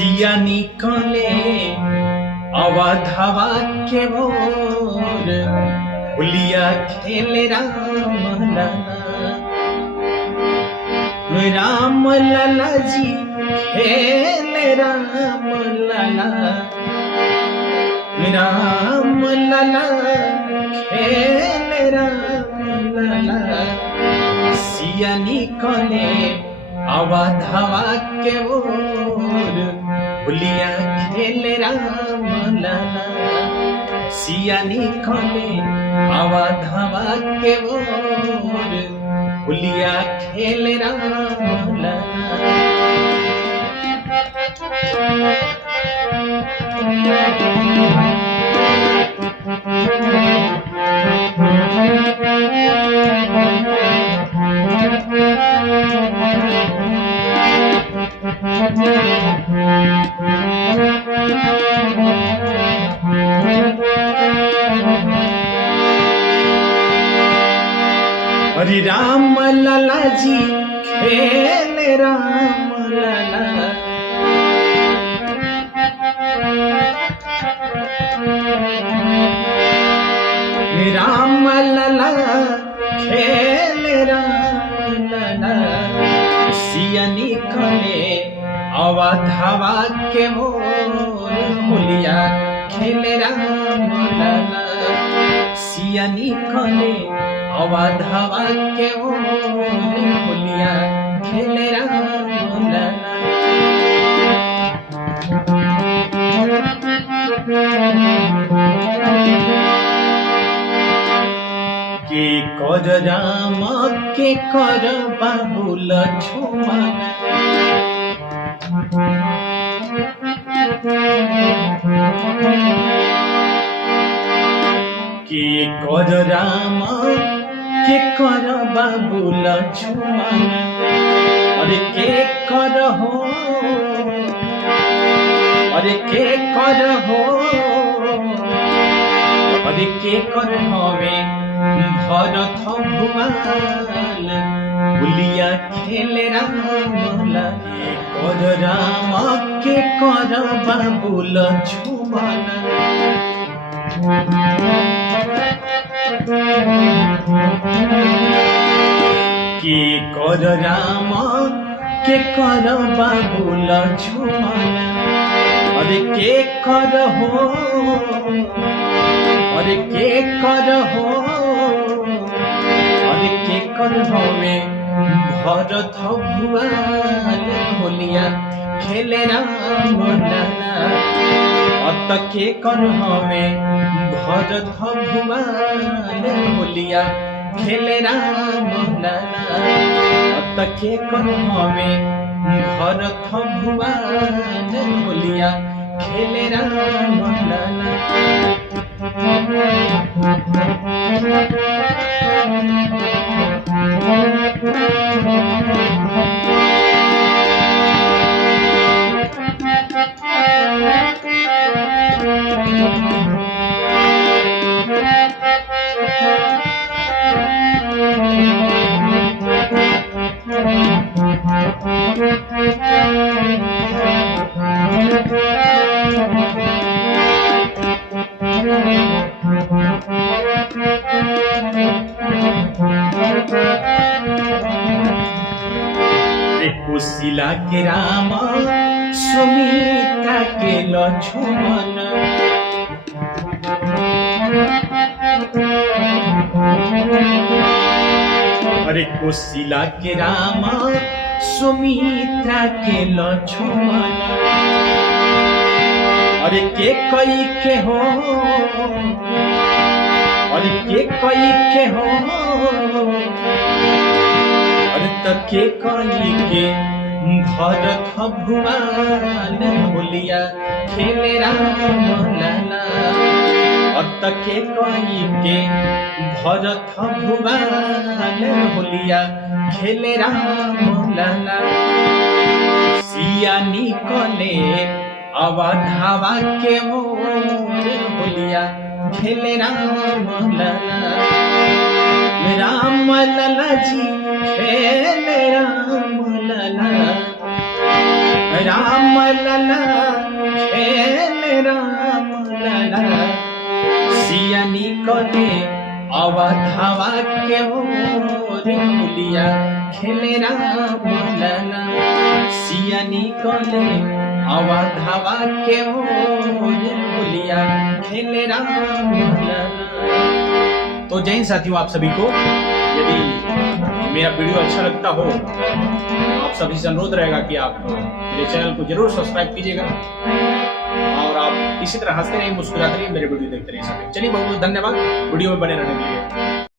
सिया निकले अवधवा के मोर होलिया खेले राम लला जी खेले राम लला खेले राम लला सिया निकले अवधवा के मोर होलिया खेले राम लला सिया निकले अवधवा के मोर होलिया खेले राम लला। हरि राम लला जी खेले राम लला राम लला खेले राम लला सिया निकले अवधवा के मोर होलिया खेले राम लला सिया निकले अवधवा के मोर होलिया खेले राम लला। के कर राम के कर बाबुल छुमन के कर राम के कर बाबुल छुमन अरे के कर हो अरे के कर हो अरे के कर हमें भरत भुवन होलिया खेले राम लला कर राम के कर बाबुल छुमन के कर राम के कर बाबुल छुमन अरे के कर हो अरे के कर हो अरे के कर हमें भरत भुवन होलिया खेले राम लला अत के कर हमें भरत भुवन होलिया खेले राम लला अत के कर हमें भरत भुवन होलिया खेले राम लला। कुशिला के राम सुमित्रा के लक्ष्मण अरे कुशिला के राम सुमित्रा के लक्ष्मण अरे के कई के हो अरे के कई के हो अरे तब के कई के भरत भुवन होलिया खेले राम लला अत के कई के भरत भुवन होलिया खेले राम लला सिया निकले अवधवा के मोर होलिया खेले राम लला राम लला जी खेले राम लला राम लला खेल राम लला सियानी कले अवधावा के रे भुलिया खेले राम लला सियानी कले अवधावा के रे भुलिया खेले राम लला। तो जय हिंद साथियों, आप सभी को यदि मेरा वीडियो अच्छा लगता हो तो आप सभी से अनुरोध रहेगा कि आप मेरे चैनल को जरूर सब्सक्राइब कीजिएगा और आप इसी तरह हंसते रहिए, मुस्कुराते रहिए, मेरे वीडियो देखते रहिए। चलिए बहुत बहुत धन्यवाद वीडियो में बने रहने के लिए।